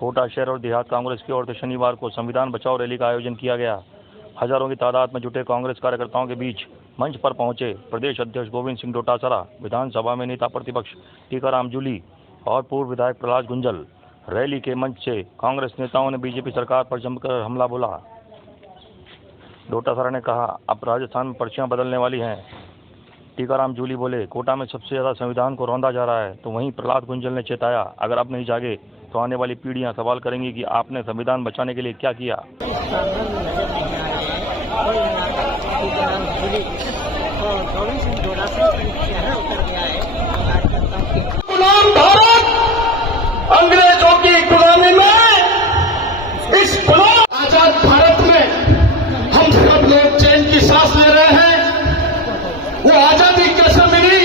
कोटा शहर और देहात कांग्रेस की ओर से शनिवार को संविधान बचाओ रैली का आयोजन किया गया। हजारों की तादाद में जुटे कांग्रेस कार्यकर्ताओं के बीच मंच पर पहुंचे प्रदेश अध्यक्ष गोविंद सिंह डोटासरा, विधानसभा में नेता प्रतिपक्ष टीकाराम जूली और पूर्व विधायक प्रहलाद गुंजल। रैली के मंच से कांग्रेस नेताओं ने बीजेपी सरकार पर जमकर हमला बोला। डोटासरा ने कहा, अब राजस्थान में पर्चियां बदलने वाली हैं। टीकाराम जूली बोले, कोटा में सबसे ज्यादा संविधान को रौंदा जा रहा है। तो वहीं प्रहलाद गुंजल ने चेताया, अगर अब नहीं जागे तो आने वाली पीढ़ियां सवाल करेंगी कि आपने संविधान बचाने के लिए क्या किया। गुलाम भारत अंग्रेजों की गुलामी में, इस गुलाम आजाद भारत में हम सब लोग चैन की सांस ले रहे हैं। वो आजादी कैसे मिली,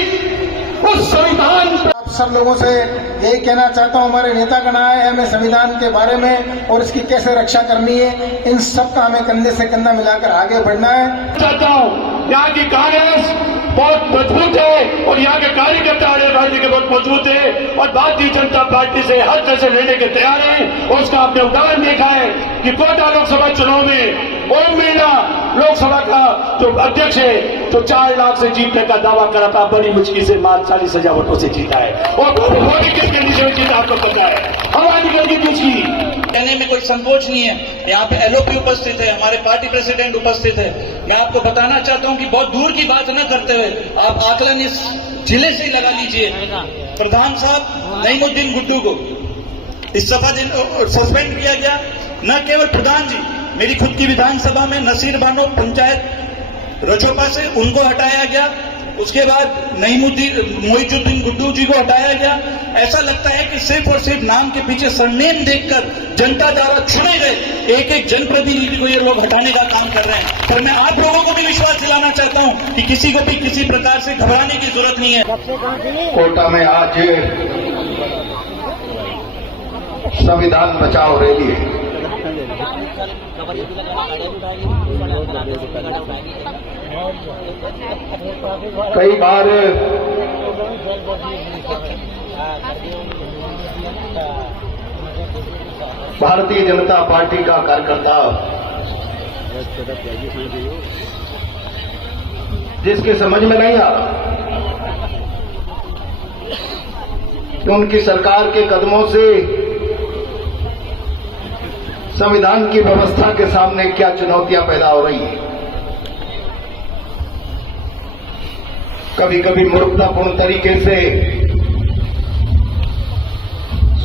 उस संविधान। सब लोगों से यही कहना चाहता हूं, हमारे नेतागण आए हैं, हमें संविधान के बारे में और इसकी कैसे रक्षा करनी है, इन सब का हमें कंधे से कंधा मिलाकर आगे बढ़ना है। चाहता हूं, यहाँ की कांग्रेस बहुत मजबूत है और यहाँ के कार्यकर्ता राज्य के बहुत मजबूत है और भारतीय जनता पार्टी से हर तरह से लड़ने के तैयार है। और उसका आपने उदाहरण देखा है कि कोटा लोकसभा चुनाव में ओम मीणा लोकसभा का जो अध्यक्ष है, जो 4 लाख से जीतने का दावा करा था, बड़ी मुश्किल से मात्र 40,000 वोटों से जीता है। और मोदी किस कंडीशन में जीता आपको पता है। हमारी गलती पूछी कहने में कोई संकोच नहीं है। यहाँ पे एलओपी उपस्थित है, हमारे पार्टी प्रेसिडेंट उपस्थित है। मैं आपको बताना चाहता हूँ कि बहुत दूर की बात न करते हुए आप आकलन इस जिले से ही लगा लीजिए। प्रधान साहब नईमुद्दीन गुड्डू को इस्तीफा सस्पेंड किया गया। न केवल प्रधान जी, मेरी खुद की विधानसभा में नसीर बानो पंचायत रजोपा से उनको हटाया गया। उसके बाद मोइजुद्दीन गुड्डू जी को हटाया गया। ऐसा लगता है कि सिर्फ और सिर्फ नाम के पीछे सरनेम देखकर जनता द्वारा चुने गए एक एक जनप्रतिनिधि को ये लोग हटाने का काम कर रहे हैं। पर मैं आप लोगों को भी विश्वास दिलाना चाहता हूं कि किसी को भी किसी प्रकार से घबराने की जरूरत नहीं है। कोटा में आज संविधान बचाओ रैली है। कई बार भारतीय जनता पार्टी का कार्यकर्ता जिसके समझ में नहीं आ रहा कि उनकी सरकार के कदमों से संविधान की व्यवस्था के सामने क्या चुनौतियां पैदा हो रही हैं। कभी कभी मूर्खतापूर्ण तरीके से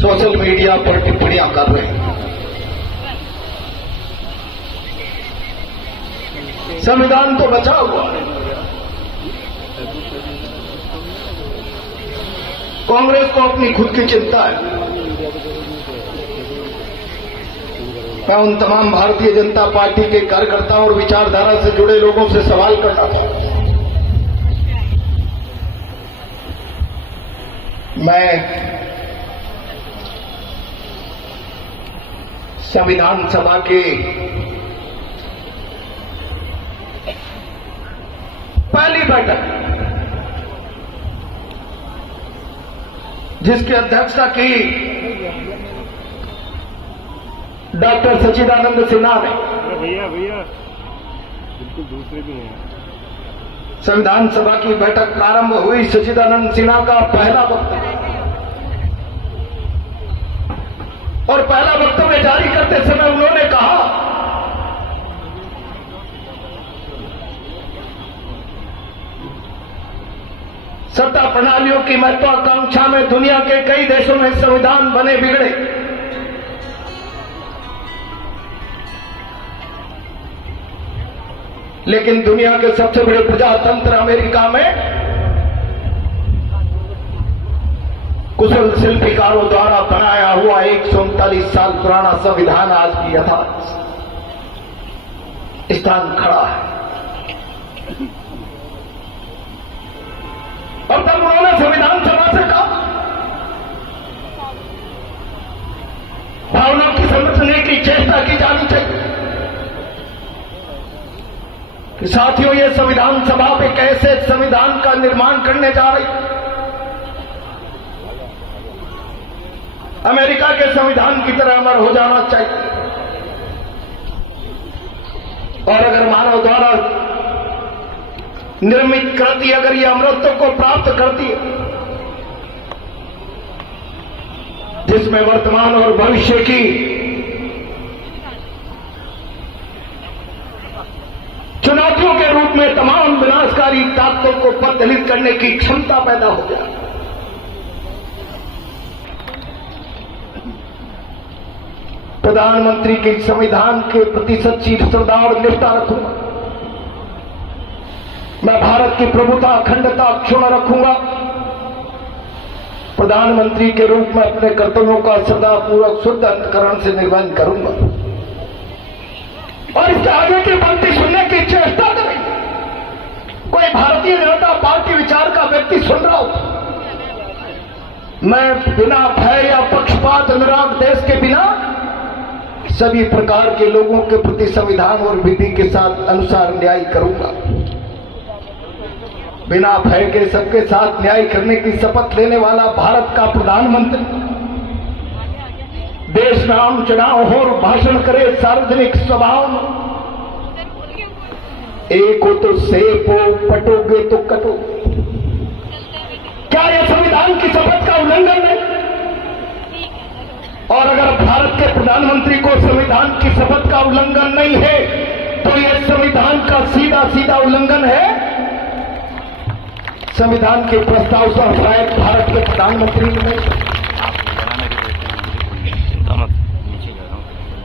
सोशल मीडिया पर टिप्पणियां कर रहे हैं। संविधान तो बचा हुआ है। कांग्रेस को अपनी खुद की चिंता है। मैं उन तमाम भारतीय जनता पार्टी के कार्यकर्ताओं और विचारधारा से जुड़े लोगों से सवाल करना चाहता हूं। मैं संविधान सभा के पहली बैठक जिसकी अध्यक्षता की डॉक्टर सच्चिदानंद सिन्हा ने, भैया बिल्कुल दूसरे भी हैं। संविधान सभा की बैठक प्रारंभ हुई। सच्चिदानंद सिन्हा का पहला वक्तव्य और पहला वक्तव्य जारी करते समय उन्होंने कहा, सत्ता प्रणालियों की महत्वाकांक्षा में दुनिया के कई देशों में संविधान बने बिगड़े, लेकिन दुनिया के सबसे बड़े प्रजातंत्र अमेरिका में कुशल शिल्पकारों द्वारा बनाया हुआ 139 साल पुराना संविधान आज भी यथार्थ स्थान खड़ा है। और तब उन्होंने संविधान सभा से कहा, भावनाओं की समझने की चेष्टा की जानी चाहिए कि साथियों, ये संविधान सभा पे कैसे संविधान का निर्माण करने जा रही। अमेरिका के संविधान की तरह अमर हो जाना चाहिए। और अगर मानव द्वारा निर्मित कृति अगर ये अमरत्व को प्राप्त करती है, जिसमें वर्तमान और भविष्य की चुनौतियों के रूप में तमाम विनाशकारी ताकतों को पददलित करने की क्षमता पैदा हो जाए, प्रधानमंत्री के संविधान के प्रति सच्ची श्रद्धा और निष्ठा रखूंगा। मैं भारत की प्रभुता अखंडता अक्षुण्ण रखूंगा। प्रधानमंत्री के रूप में अपने कर्तव्यों का श्रद्धापूर्वक शुद्ध अंतकरण से निर्वहन करूंगा और इसके आगे की पंक्ति सुनने की चेष्टा करें। कोई भारतीय जनता पार्टी विचार का व्यक्ति सुन रहा हो, मैं बिना भय या पक्षपात अनुराग देश के बिना सभी प्रकार के लोगों के प्रति संविधान और विधि के साथ अनुसार न्याय करूंगा। बिना भय के सबके साथ न्याय करने की शपथ लेने वाला भारत का प्रधानमंत्री देश में आम चुनाव हो और भाषण करे सार्वजनिक सभाओं में, एक हो तो सेप हो, पटोगे तो कटोगे। क्या यह संविधान की शपथ का उल्लंघन है? और अगर भारत के प्रधानमंत्री को संविधान की शपथ का उल्लंघन नहीं है तो यह संविधान का सीधा सीधा उल्लंघन है। संविधान के प्रस्ताव से शायद भारत के प्रधानमंत्री ने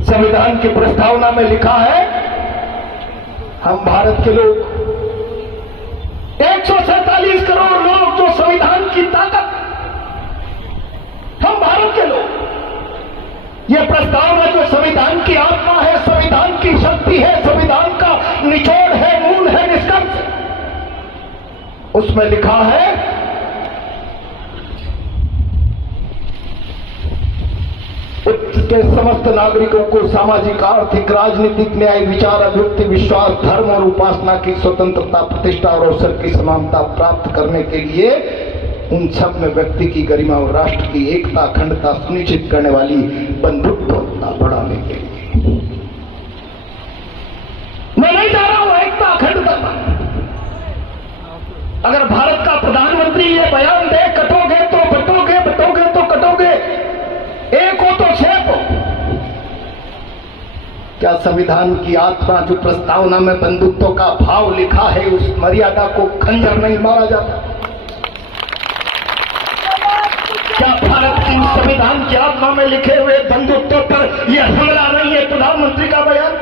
संविधान की प्रस्तावना में लिखा है, हम भारत के लोग 147 करोड़ लोग जो संविधान की ताकत, हम भारत के लोग, यह प्रस्तावना जो संविधान की आत्मा है, संविधान की शक्ति है, संविधान का निचोड़ है, मूल है, निष्कर्ष, उसमें लिखा है के समस्त नागरिकों को सामाजिक, आर्थिक, राजनीतिक, न्याय, विचार, अभिव्यक्ति, विश्वास, धर्म और उपासना की स्वतंत्रता, प्रतिष्ठा और अवसर की समानता प्राप्त करने के लिए उन सब में व्यक्ति की गरिमा और राष्ट्र की एकता, अखंडता सुनिश्चित करने वाली बंधुत्वता बढ़ाने के लिए। मैं नहीं चाह रहा हूं एकता, अखंडता। अगर भारत का प्रधानमंत्री ये बयान दे, कटोगे तो बटोगे, बटोगे तो कटोगे, एक हो तो शेप हो, क्या संविधान की आत्मा जो प्रस्तावना में बंधुत्व का भाव लिखा है, उस मर्यादा को खंजर नहीं मारा जाता? क्या भारत की संविधान की आत्मा में लिखे हुए बंधुत्व पर यह हमला नहीं है प्रधानमंत्री का बयान?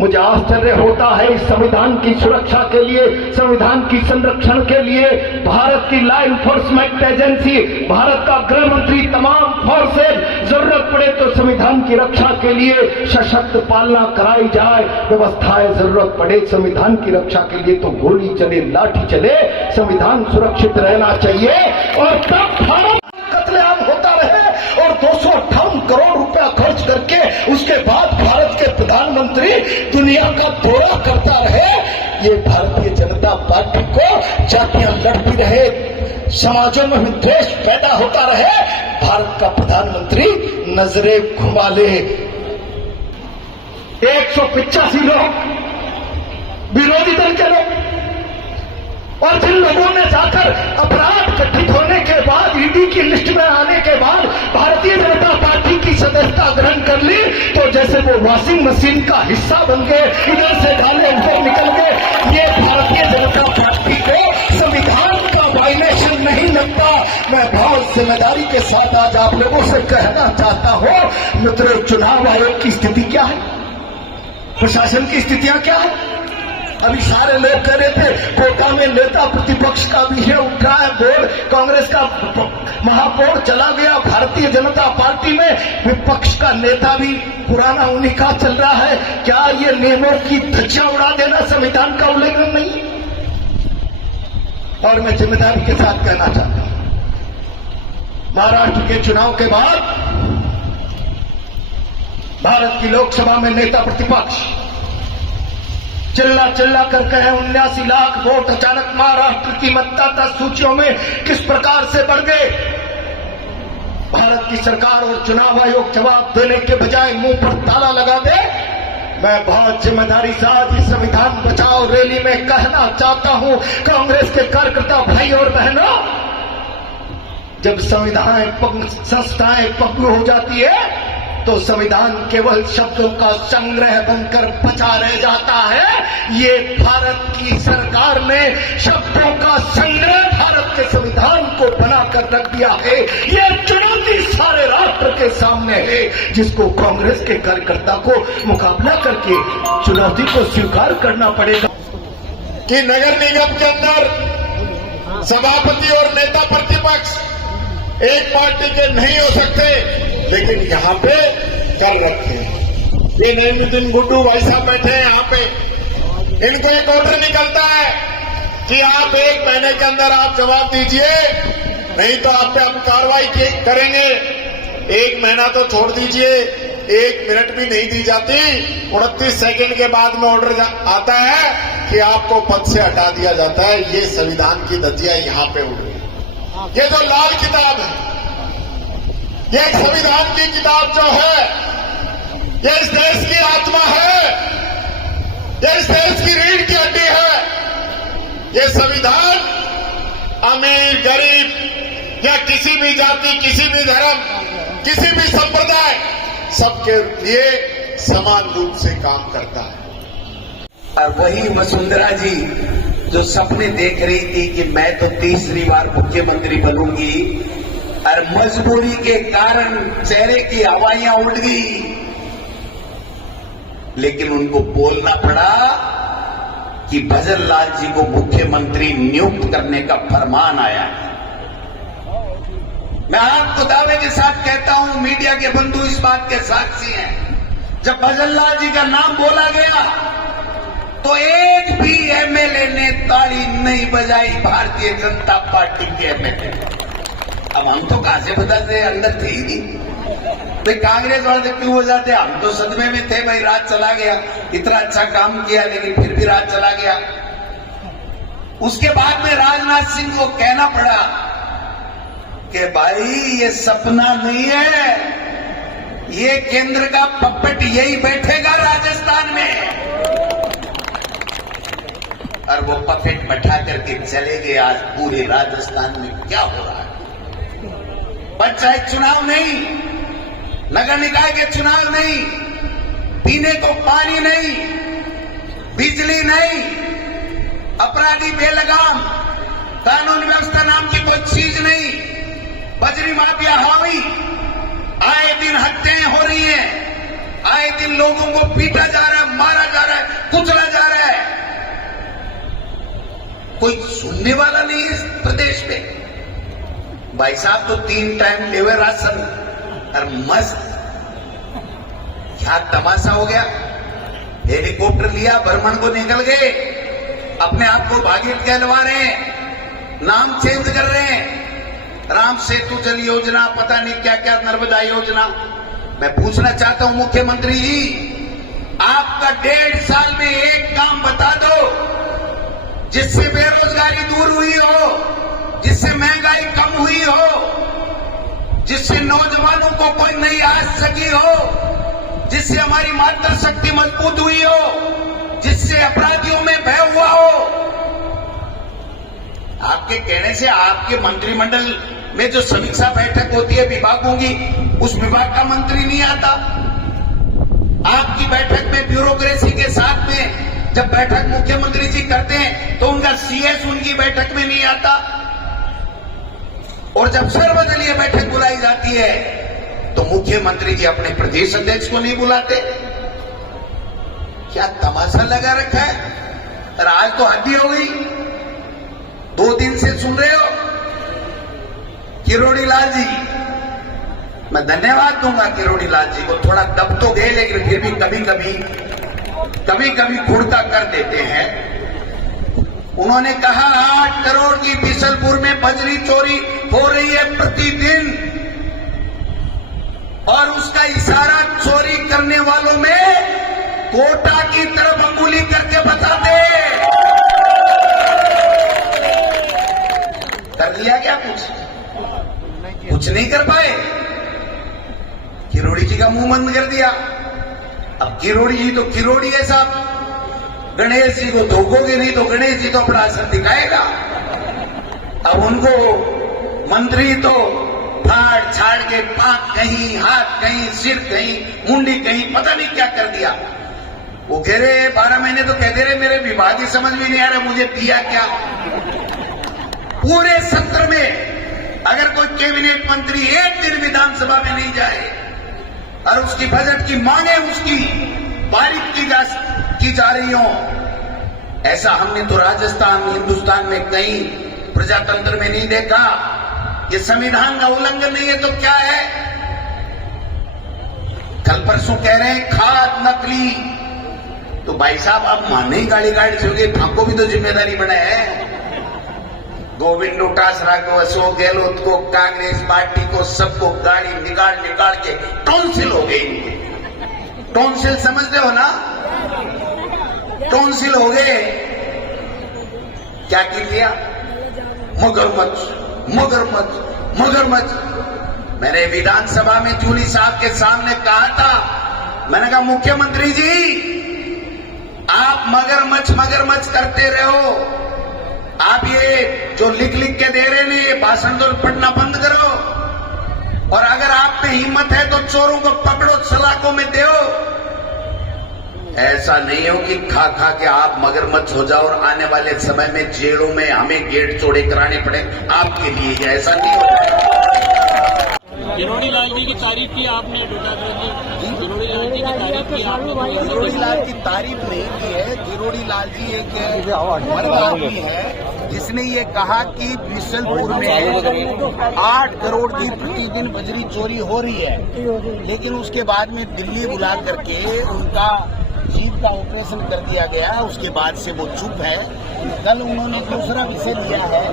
मुझे आश्चर्य होता है, इस संविधान की सुरक्षा के लिए, संविधान की संरक्षण के लिए भारत की लॉ इन्फोर्समेंट एजेंसी, भारत का गृह मंत्री, तमाम फोर्सेज, जरूरत पड़े तो संविधान की रक्षा के लिए सशक्त पालना कराई जाए, व्यवस्थाएं जरूरत पड़े संविधान की रक्षा के लिए तो गोली चले, लाठी चले, संविधान सुरक्षित रहना चाहिए। और तब भारत कत्लेआम होता रहे और 258 करोड़ रुपया खर्च करके उसके बाद भारत के प्रधानमंत्री दुनिया का दौरा करता रहे, ये भारतीय जनता पार्टी को जातियां लड़ती रहे, समाजों में विद्वेष पैदा होता रहे, भारत का प्रधानमंत्री नजरें घुमा ले। 185 लोग विरोधी दल के लोग और जिन लोगों ने जाकर अपराध कथित होने के बाद, ईडी की लिस्ट में आने के बाद भारतीय जनता पार्टी की सदस्यता ग्रहण कर ली, तो जैसे वो वॉशिंग मशीन का हिस्सा बन गए, इधर से डाले उधर निकल गए। ये भारतीय जनता पार्टी को संविधान का वायलेशन नहीं लगता। मैं बहुत जिम्मेदारी के साथ आज आप लोगों से कहना चाहता हूं, मित्रों, चुनाव आयोग की स्थिति क्या है, प्रशासन की स्थितियां क्या है? अभी सारे लोग कह रहे थे कोटा में नेता प्रतिपक्ष का विषय उठा है, बोर्ड कांग्रेस का महापौर चला गया, भारतीय जनता पार्टी में विपक्ष का नेता भी पुराना उन्हीं का चल रहा है। क्या ये नियमों की धज्जियां उड़ा देना संविधान का उल्लंघन नहीं? और मैं जिम्मेदारी के साथ कहना चाहता हूं, महाराष्ट्र के चुनाव के बाद भारत की लोकसभा में नेता प्रतिपक्ष चिल्ला चिल्ला कर कहे 79 लाख वोट अचानक महाराष्ट्र की मतदाता सूचियों में किस प्रकार से बढ़ गए। भारत की सरकार और चुनाव आयोग जवाब देने के बजाय मुंह पर ताला लगा दे। मैं बहुत जिम्मेदारी से आज इस संविधान बचाओ रैली में कहना चाहता हूं, कांग्रेस के कार्यकर्ता भाई और बहनों, जब संस्थाएं पक्की हो जाती है तो संविधान केवल शब्दों का संग्रह बनकर बचा रह जाता है। ये भारत की सरकार ने शब्दों का संग्रह भारत के संविधान को बनाकर रख दिया है। ये चुनौती सारे राष्ट्र के सामने है, जिसको कांग्रेस के कार्यकर्ता को मुकाबला करके चुनौती को स्वीकार करना पड़ेगा। कि नगर निगम के अंदर सभापति और नेता प्रतिपक्ष एक पार्टी के नहीं हो सकते, लेकिन यहाँ पे कर रखे हैं। ये नईमुद्दीन गुड्डू भाई साहब बैठे हैं यहाँ पे, इनको एक ऑर्डर निकलता है कि आप 1 महीने के अंदर आप जवाब दीजिए, नहीं तो आप पे हम कार्रवाई करेंगे। 1 महीना तो छोड़ दीजिए, 1 मिनट भी नहीं दी जाती, 29 सेकंड के बाद में ऑर्डर आता है कि आपको पद से हटा दिया जाता है। ये संविधान की धज्जियां यहाँ पे उड़ रही। ये जो लाल किताब है, ये संविधान की किताब जो है, ये इस देश की आत्मा है, ये इस देश की रीढ़ की हड्डी है। ये संविधान अमीर गरीब या किसी भी जाति, किसी भी धर्म, किसी भी संप्रदाय, सबके लिए समान रूप से काम करता है। और वही वसुंधरा जी जो सपने देख रही थी कि मैं तो तीसरी बार मुख्यमंत्री बनूंगी, और मजबूरी के कारण चेहरे की हवाइयां उड़ गई, लेकिन उनको बोलना पड़ा कि भजन लाल जी को मुख्यमंत्री नियुक्त करने का फरमान आया है। मैं आपको दावे के साथ कहता हूं, मीडिया के बंधु इस बात के साक्षी हैं, जब भजन लाल जी का नाम बोला गया तो एक भी एमएलए ने ताली नहीं बजाई, भारतीय जनता पार्टी के एमएलए। अब हम तो कहां से बदलते, अंदर थे ही नहीं। भाई कांग्रेस वाले क्यों हो जाते, हम तो सदमे में थे, भाई राज चला गया, इतना अच्छा काम किया लेकिन फिर भी राज चला गया। उसके बाद में राजनाथ सिंह को कहना पड़ा कि भाई ये सपना नहीं है, ये केंद्र का पप्पेट यही बैठेगा राजस्थान में। और वो पपेट बैठा करके चले गए। आज पूरे राजस्थान में क्या हो रहा है, पंचायत चुनाव नहीं, नगर निकाय के चुनाव नहीं, पीने को पानी नहीं, बिजली नहीं, अपराधी बेलगाम, कानून व्यवस्था नाम की कोई चीज नहीं, बजरी माफिया हावी, आए दिन हत्याएं हो रही हैं, आए दिन लोगों को पीटा जा रहा है, मारा जा रहा है, कुचला जा रहा है। कोई सुनने वाला नहीं है इस प्रदेश में। भाई साहब तो 3 टाइम लेवे राशन, और मस्त क्या तमाशा हो गया। हेलीकॉप्टर लिया, भ्रमण को निकल गए, अपने आप को भागीरथ कहलवा रहे हैं, नाम चेंज कर रहे हैं, राम सेतु जल योजना, पता नहीं क्या क्या, नर्मदा योजना। मैं पूछना चाहता हूं मुख्यमंत्री जी, आपका 1.5 साल में एक काम बता दो जिससे बेरोजगारी दूर हुई हो, जिससे महंगाई कम हुई हो, जिससे नौजवानों को कोई नई आस सकी हो, जिससे हमारी मातृ शक्ति मजबूत हुई हो, जिससे अपराधियों में भय हुआ हो। आपके कहने से आपके मंत्रिमंडल में जो समीक्षा बैठक होती है विभागों की, उस विभाग का मंत्री नहीं आता। आपकी बैठक में ब्यूरोक्रेसी के साथ में जब बैठक मुख्यमंत्री जी करते हैं तो उनका सीएस उनकी बैठक में नहीं आता, और जब सर्वदलीय बैठक बुलाई जाती है तो मुख्यमंत्री जी अपने प्रदेश अध्यक्ष को नहीं बुलाते। क्या तमाशा लगा रखा है। और आज तो हद ही हो गई, 2 दिन से सुन रहे हो किरोड़ी लाल जी। मैं धन्यवाद दूंगा किरोड़ी लाल जी को, थोड़ा दब तो गए लेकिन फिर भी कभी कभी खुड़ता कर देते हैं। उन्होंने कहा 8 करोड़ की बिशनपुर में बजरी चोरी हो रही है प्रतिदिन, और उसका इशारा चोरी करने वालों में कोटा की तरफ अंगुली करके बता दे। कर लिया क्या कुछ? कुछ नहीं कर पाए। किरोड़ी जी का मुंह बंद कर दिया। अब किरोड़ी जी तो किरोड़ी है साहब, गणेश जी को धोखोगे नहीं तो गणेश जी तो अपना असर दिखाएगा। अब उनको मंत्री तो फाड़ छाड़ के पांख कहीं, हाथ कहीं, सिर कहीं, मुंडी कहीं, पता नहीं क्या कर दिया। वो कह रहे 12 महीने तो कहते रहे मेरे विभाग ही समझ में नहीं आ रहा मुझे दिया क्या। पूरे सत्र में अगर कोई कैबिनेट मंत्री एक दिन विधानसभा में नहीं जाए और उसकी बजट की मांगे उसकी पारित की जा रही हो, ऐसा हमने तो राजस्थान, हिंदुस्तान में कहीं प्रजातंत्र में नहीं देखा। ये संविधान का उल्लंघन नहीं है तो क्या है। कल परसों कह रहे हैं खाद नकली, तो भाई साहब आप माने ही गाड़ी छोड़िए, आपको भी तो जिम्मेदारी बना है। गोविंद डोटासरा को, अशोक गहलोत को, कांग्रेस पार्टी को, सबको गाड़ी निकाल के टॉन्सिल हो गई। टॉन्सिल समझते हो ना, टॉन्सिल हो गए। क्या की लिया? मगरमच्छ। मैंने विधानसभा में जूली साहब के सामने कहा था, मैंने कहा मुख्यमंत्री जी आप मगरमच्छ करते रहो, आप ये जो लिख के दे रहे हैं ये भाषण तो पढ़ना बंद करो, और अगर आप में हिम्मत है तो चोरों को पकड़ो, सलाखों में दो। ऐसा नहीं हो कि खा के आप मगरमच्छ हो जाओ और आने वाले समय में जेलों में हमें गेट चौड़े कराने पड़े आपके लिए, ऐसा नहीं हो। किरोड़ी लाल जी की तारीफ की आपने, किरोड़ी लाल जी की तारीफ की आपने। किरोड़ी लाल की तारीफ नहीं की है। किरोड़ी लाल जी एक मर्द आदमी है जिसने ये कहा कि बिशनपुर में 8 करोड़ की प्रतिदिन बजरी चोरी हो रही है, लेकिन उसके बाद में दिल्ली बुला करके उनका जीप का ऑपरेशन कर दिया गया। उसके बाद से वो चुप है। कल उन्होंने दूसरा विषय लिया है,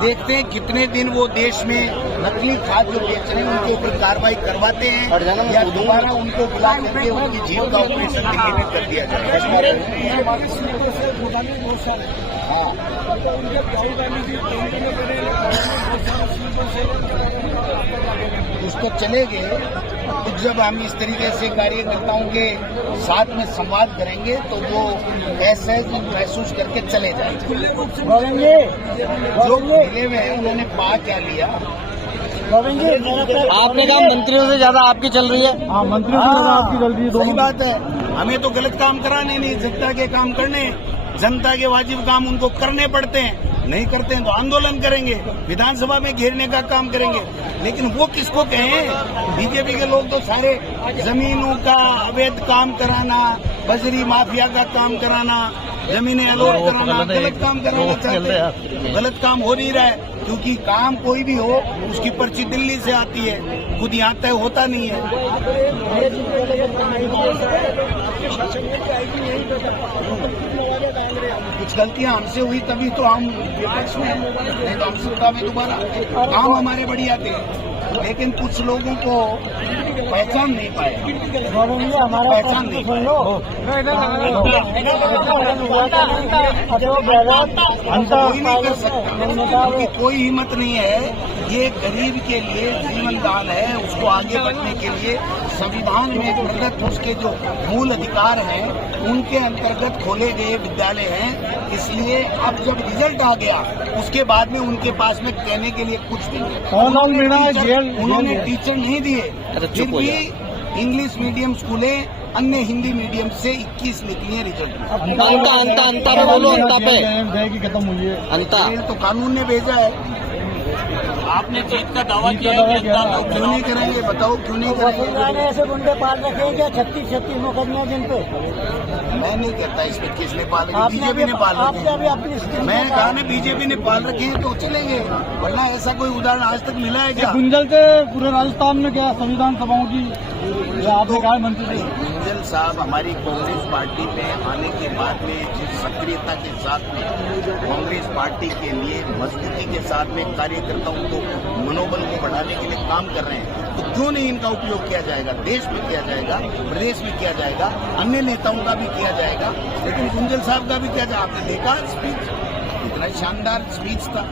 देखते हैं कितने दिन वो देश में नकली खाद जो बेच रहे हैं उनके ऊपर कार्रवाई करवाते हैं या दोबारा उनको बुला करके उनकी जीप का ऑपरेशन दिल्ली में कर दिया जाए। हाँ, कुछ तो चले गए। जब हम इस तरीके से कार्यकर्ताओं के साथ में संवाद करेंगे तो वो ऐसे महसूस करके चले जाएंगे। जो जिले में उन्होंने पा क्या लिया। आपने कहा मंत्रियों से ज्यादा आपकी चल रही है। हाँ, मंत्रियों से ज्यादा आपकी चल रही है। सही बात है। हमें तो गलत काम कराने नहीं, जनता के काम करने, जनता के वाजिब काम उनको करने पड़ते हैं। नहीं करते हैं तो आंदोलन करेंगे, विधानसभा में घेरने का काम करेंगे। लेकिन वो किसको कहें? बीजेपी के लोग तो सारे जमीनों का अवैध काम कराना, बजरी माफिया का काम कराना, जमीनें अलॉट कराना, गलत काम कराना चाहते हैं। गलत काम हो नहीं रहा है, क्योंकि काम कोई भी हो उसकी पर्ची दिल्ली से आती है, खुद यहाँ तय होता नहीं है। कुछ गलतियां हमसे हुई तभी तो हम विपक्ष में हैं, नहीं तो हम सत्ता में दोबारा। काम हमारे बढ़िया थे, लेकिन कुछ लोगों को पहचान नहीं पाए। पहचान नहीं पाए। कोई नहीं कर सकता, क्योंकि कोई हिम्मत नहीं है। ये गरीब के लिए जीवन दान है, उसको आगे बढ़ने के लिए संविधान में प्रदत्त उसके जो मूल अधिकार हैं उनके अंतर्गत खोले गए विद्यालय हैं। इसलिए अब जब रिजल्ट आ गया उसके बाद में उनके पास में कहने के लिए कुछ नहीं है। उन्होंने टीचर नहीं दिए, फिर भी इंग्लिश मीडियम स्कूलें अन्य हिंदी मीडियम से 21 निकली है रिजल्ट। तो कानून ने भेजा है। आपने जीत का दावा किया है, क्यों नहीं करेंगे? बताओ क्यों नहीं करेंगे? ऐसे गुंडे पाल रखे हैं क्या? 36 मुकदमे जिन पे? मैं नहीं कहता इस पे किसने पाल रखे, बीजेपी ने पाल रखे हैं। मैं कहा ना बीजेपी ने पाल रखे हैं तो चलेंगे, वरना ऐसा कोई उदाहरण आज तक मिला है क्या? गुंजल के पूरे राजस्थान में क्या संविधान सभाओं की आपने कहा मंत्री थे? गुंजल साहब हमारी कांग्रेस पार्टी में आने के बाद में जिस सक्रियता के साथ में कांग्रेस पार्टी के लिए मजबूती के साथ में कार्यकर्ताओं को मनोबल को बढ़ाने के लिए काम कर रहे हैं, तो क्यों नहीं इनका उपयोग किया जाएगा? देश में किया जाएगा, प्रदेश में किया जाएगा, अन्य नेताओं का भी किया जाएगा। लेकिन गुंजल साहब का भी किया जाएगा। आपने देखा स्पीच, इतना शानदार स्पीच था।